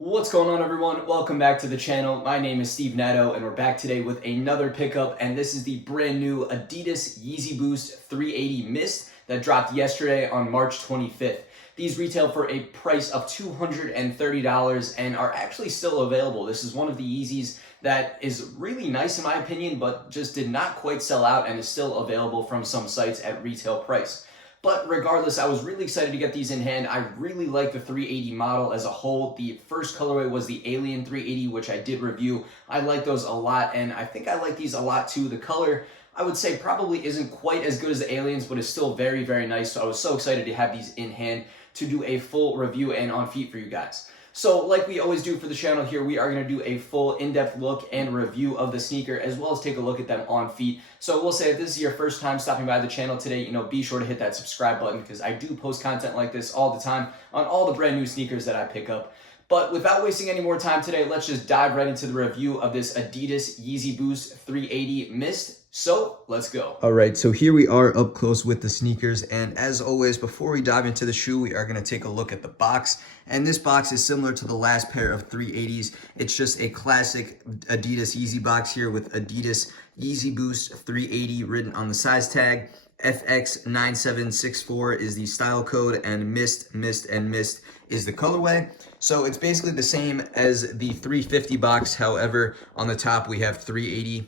What's going on, everyone? Welcome back to the channel. My name is Steve Netto and we're back today with another pickup, and this is the brand new Adidas Yeezy Boost 380 Mist that dropped yesterday on March 25th. These retail for a price of $230 and are actually still available. This is one of the Yeezys that is really nice in my opinion, but just did not quite sell out and is still available from some sites at retail price. But regardless, I was really excited to get these in hand. I really like the 380 model as a whole. The first colorway was the Alien 380, which I did review. I like those a lot, and I think I like these a lot too. The color, I would say, probably isn't quite as good as the Aliens, but is still very, very nice. So I was so excited to have these in hand to do a full review and on feet for you guys. So like we always do for the channel here, we are going to do a full in-depth look and review of the sneaker, as well as take a look at them on feet. So we'll say if this is your first time stopping by the channel today, be sure to hit that subscribe button, because I do post content like this all the time on all the brand new sneakers that I pick up. But without wasting any more time today, let's just dive right into the review of this Adidas Yeezy Boost 380 Mist. So let's go. All right, so here we are up close with the sneakers, and as always, before we dive into the shoe, we are going to take a look at the box. And this box is similar to the last pair of 380s. It's just a classic Adidas Yeezy box here with Adidas Yeezy Boost 380 written on the size tag. FX9764 is the style code, and Mist, Mist, and Mist is the colorway. So it's basically the same as the 350 box. However, on the top we have 380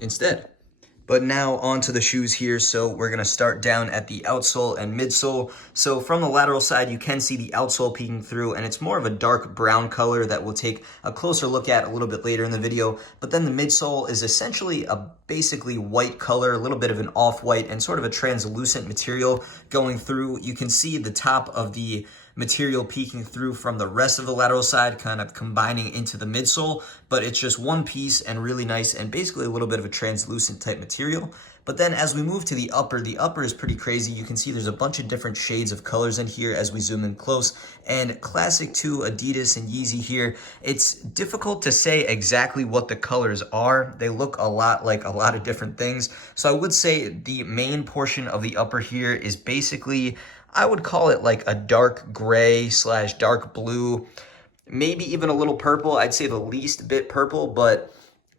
instead. But now onto the shoes here. So we're going to start down at the outsole and midsole. So from the lateral side, you can see the outsole peeking through, and it's more of a dark brown color that we'll take a closer look at a little bit later in the video. But then the midsole is essentially a basically white color, a little bit of an off-white and sort of a translucent material going through. You can see the top of the material peeking through from the rest of the lateral side, kind of combining into the midsole, but it's just one piece and really nice, and basically a little bit of a translucent type material. But then as we move to the upper is pretty crazy. You can see there's a bunch of different shades of colors in here as we zoom in close, and classic to Adidas and Yeezy here, it's difficult to say exactly what the colors are. They look a lot like a lot of different things. So I would say the main portion of the upper here is basically, I would call it like a dark gray / dark blue, maybe even a little purple. I'd say the least bit purple, but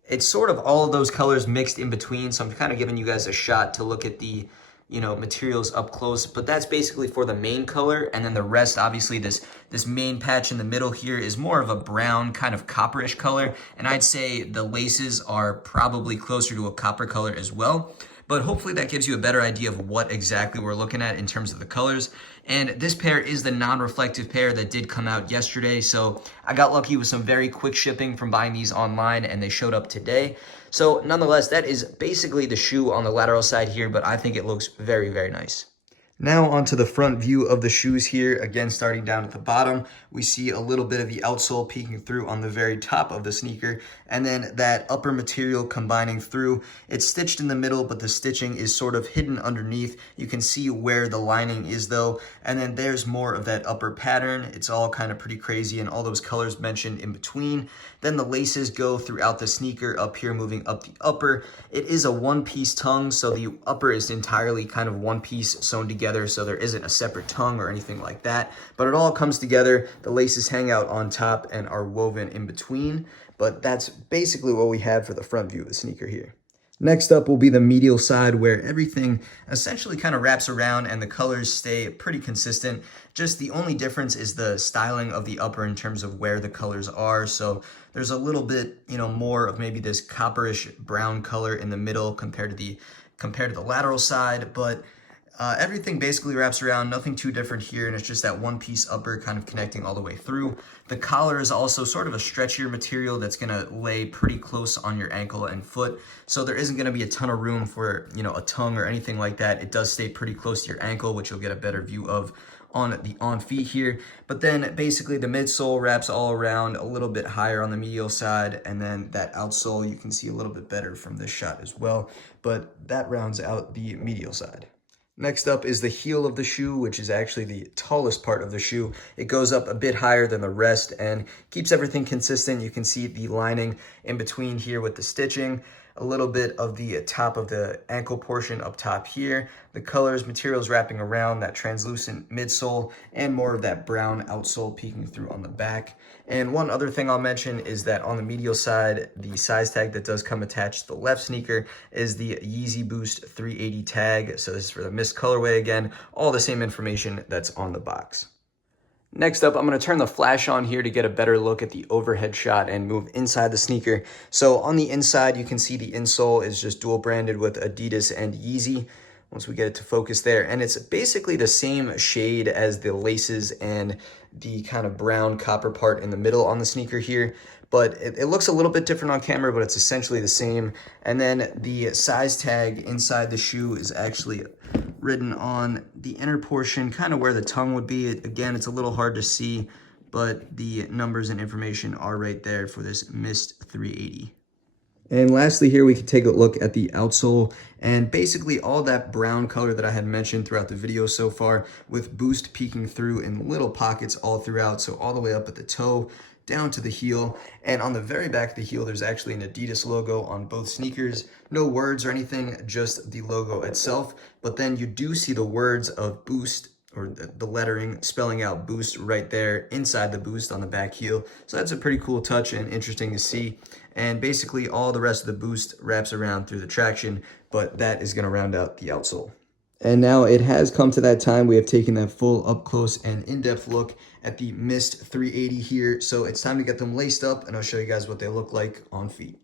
it's sort of all of those colors mixed in between. So I'm kind of giving you guys a shot to look at the, materials up close, but that's basically for the main color. And then the rest, obviously this main patch in the middle here is more of a brown kind of copperish color. And I'd say the laces are probably closer to a copper color as well. But hopefully that gives you a better idea of what exactly we're looking at in terms of the colors. And this pair is the non-reflective pair that did come out yesterday. So I got lucky with some very quick shipping from buying these online, and they showed up today. So nonetheless, that is basically the shoe on the lateral side here, but I think it looks very, very nice. Now onto the front view of the shoes here. Again, starting down at the bottom, we see a little bit of the outsole peeking through on the very top of the sneaker, and then that upper material combining through. It's stitched in the middle, but the stitching is sort of hidden underneath. You can see where the lining is though, and then there's more of that upper pattern. It's all kind of pretty crazy, and all those colors mentioned in between. Then the laces go throughout the sneaker up here, moving up the upper. It is a one-piece tongue, so the upper is entirely kind of one piece sewn together, so there isn't a separate tongue or anything like that. But it all comes together. The laces hang out on top and are woven in between. But that's basically what we have for the front view of the sneaker here. Next up will be the medial side, where everything essentially kind of wraps around and the colors stay pretty consistent. Just the only difference is the styling of the upper in terms of where the colors are. So there's a little bit, more of maybe this copperish brown color in the middle compared to the lateral side, but everything basically wraps around, nothing too different here, and it's just that one piece upper kind of connecting all the way through. The collar is also sort of a stretchier material that's going to lay pretty close on your ankle and foot, so there isn't going to be a ton of room for, a tongue or anything like that. It does stay pretty close to your ankle, which you'll get a better view of on the on feet here. But then basically the midsole wraps all around a little bit higher on the medial side, and then that outsole you can see a little bit better from this shot as well, but that rounds out the medial side. Next up is the heel of the shoe, which is actually the tallest part of the shoe. It goes up a bit higher than the rest and keeps everything consistent. You can see the lining in between here with the stitching. a little bit of the top of the ankle portion up top here, the colors, materials wrapping around that translucent midsole, and more of that brown outsole peeking through on the back. And one other thing I'll mention is that on the medial side, the size tag that does come attached to the left sneaker is the Yeezy Boost 380 tag. So this is for the Mist colorway again, all the same information that's on the box. Next up, I'm going to turn the flash on here to get a better look at the overhead shot and move inside the sneaker. So on the inside, you can see the insole is just dual branded with Adidas and Yeezy. Once we get it to focus there, and it's basically the same shade as the laces and the kind of brown copper part in the middle on the sneaker here, but it looks a little bit different on camera, but it's essentially the same. And then the size tag inside the shoe is actually written on the inner portion, kind of where the tongue would be. Again, it's a little hard to see, but the numbers and information are right there for this Mist 380. And lastly here, we can take a look at the outsole, and basically all that brown color that I had mentioned throughout the video so far, with Boost peeking through in little pockets all throughout, so all the way up at the toe, down to the heel, and on the very back of the heel, there's actually an Adidas logo on both sneakers. No words or anything, just the logo itself, but then you do see the words of Boost, or the lettering spelling out Boost right there inside the Boost on the back heel. So that's a pretty cool touch and interesting to see. And basically all the rest of the Boost wraps around through the traction, but that is going to round out the outsole. And now it has come to that time. We have taken that full up close and in-depth look at the Mist 380 here. So it's time to get them laced up, and I'll show you guys what they look like on feet.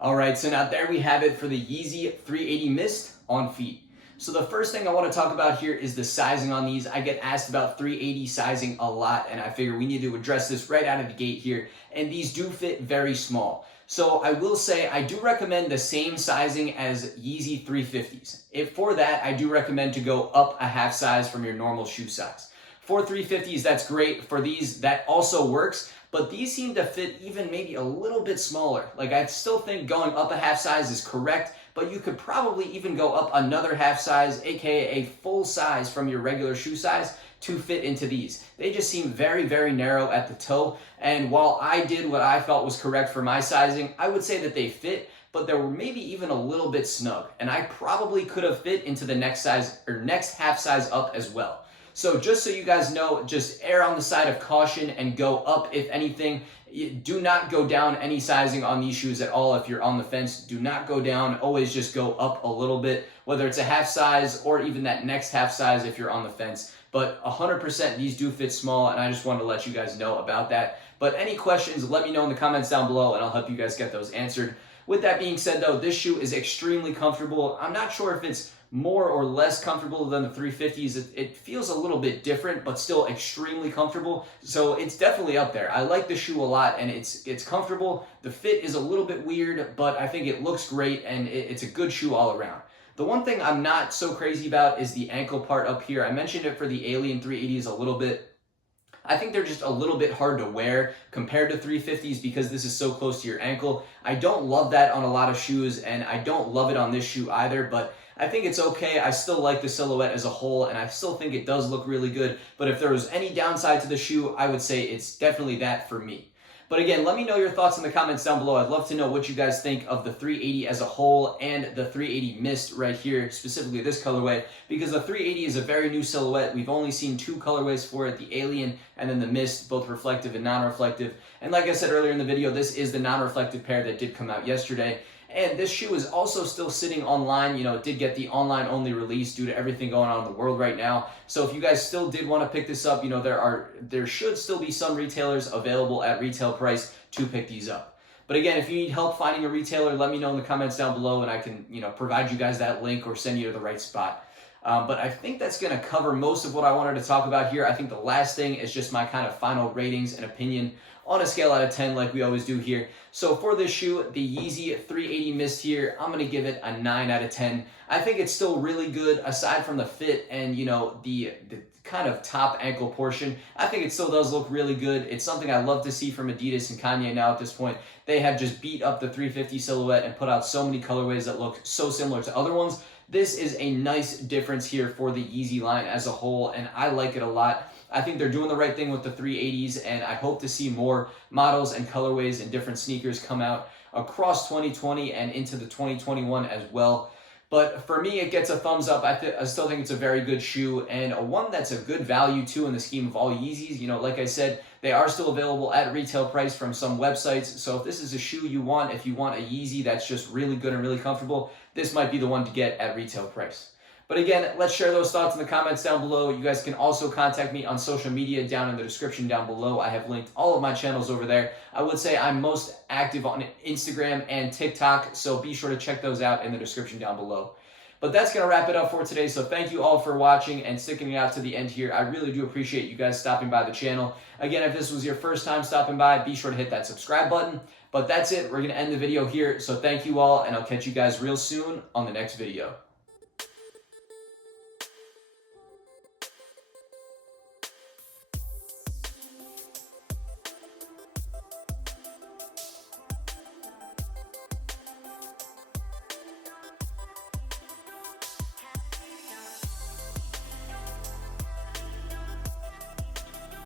All right, so now there we have it for the Yeezy 380 Mist on feet. So the first thing I want to talk about here is the sizing on these. I get asked about 380 sizing a lot, and I figure we need to address this right out of the gate here. And these do fit very small. So I will say I do recommend the same sizing as Yeezy 350s. For that, I do recommend to go up a half size from your normal shoe size. For 350s, that's great. For these, that also works. But these seem to fit even maybe a little bit smaller. Like, I still think going up a half size is correct, but you could probably even go up another half size, aka a full size from your regular shoe size, to fit into these. They just seem very, very narrow at the toe. And while I did what I felt was correct for my sizing, I would say that they fit, but they were maybe even a little bit snug. And I probably could have fit into the next size or next half size up as well. So just so you guys know, just err on the side of caution and go up if anything. Do not go down any sizing on these shoes at all. If you're on the fence, do not go down. Always just go up a little bit, whether it's a half size or even that next half size if you're on the fence. But 100% these do fit small, and I just wanted to let you guys know about that. But any questions, let me know in the comments down below, and I'll help you guys get those answered. With that being said, though, this shoe is extremely comfortable. I'm not sure if it's more or less comfortable than the 350s. It feels a little bit different, but still extremely comfortable. So it's definitely up there. I like the shoe a lot, and it's comfortable. The fit is a little bit weird, but I think it looks great, and it's a good shoe all around. The one thing I'm not so crazy about is the ankle part up here. I mentioned it for the Alien 380s a little bit. I think they're just a little bit hard to wear compared to 350s because this is so close to your ankle. I don't love that on a lot of shoes, and I don't love it on this shoe either, but I think it's okay. I still like the silhouette as a whole, and I still think it does look really good. But if there was any downside to the shoe, I would say it's definitely that for me. But again, let me know your thoughts in the comments down below. I'd love to know what you guys think of the 380 as a whole and the 380 Mist right here, specifically this colorway, because the 380 is a very new silhouette. We've only seen two colorways for it, the Alien and then the Mist, both reflective and non-reflective. And like I said earlier in the video, this is the non-reflective pair that did come out yesterday. And this shoe is also still sitting online. You know, it did get the online only release due to everything going on in the world right now. So if you guys still did want to pick this up, you know, there should still be some retailers available at retail price to pick these up. But again, if you need help finding a retailer, let me know in the comments down below and I can, you know, provide you guys that link or send you to the right spot. But I think that's going to cover most of what I wanted to talk about here. I think the last thing is just my kind of final ratings and opinion on a scale out of 10 like we always do here. So for this shoe, the Yeezy 380 Mist here, I'm going to give it a 9 out of 10. I think it's still really good aside from the fit and, you know, the kind of top ankle portion. I think it still does look really good. It's something I love to see from Adidas and Kanye now at this point. They have just beat up the 350 silhouette and put out so many colorways that look so similar to other ones. This is a nice difference here for the Yeezy line as a whole, and I like it a lot. I think they're doing the right thing with the 380s, and I hope to see more models and colorways and different sneakers come out across 2020 and into the 2021 as well. But for me, it gets a thumbs up. I still think it's a very good shoe and one that's a good value too in the scheme of all Yeezys. You know, like I said, they are still available at retail price from some websites. So if this is a shoe you want, if you want a Yeezy that's just really good and really comfortable, this might be the one to get at retail price. But again, let's share those thoughts in the comments down below. You guys can also contact me on social media down in the description down below. I have linked all of my channels over there. I would say I'm most active on Instagram and TikTok, so be sure to check those out in the description down below. But that's going to wrap it up for today. So thank you all for watching and sticking out to the end here. I really do appreciate you guys stopping by the channel. Again, if this was your first time stopping by, be sure to hit that subscribe button. But that's it. We're going to end the video here. So thank you all, and I'll catch you guys real soon on the next video.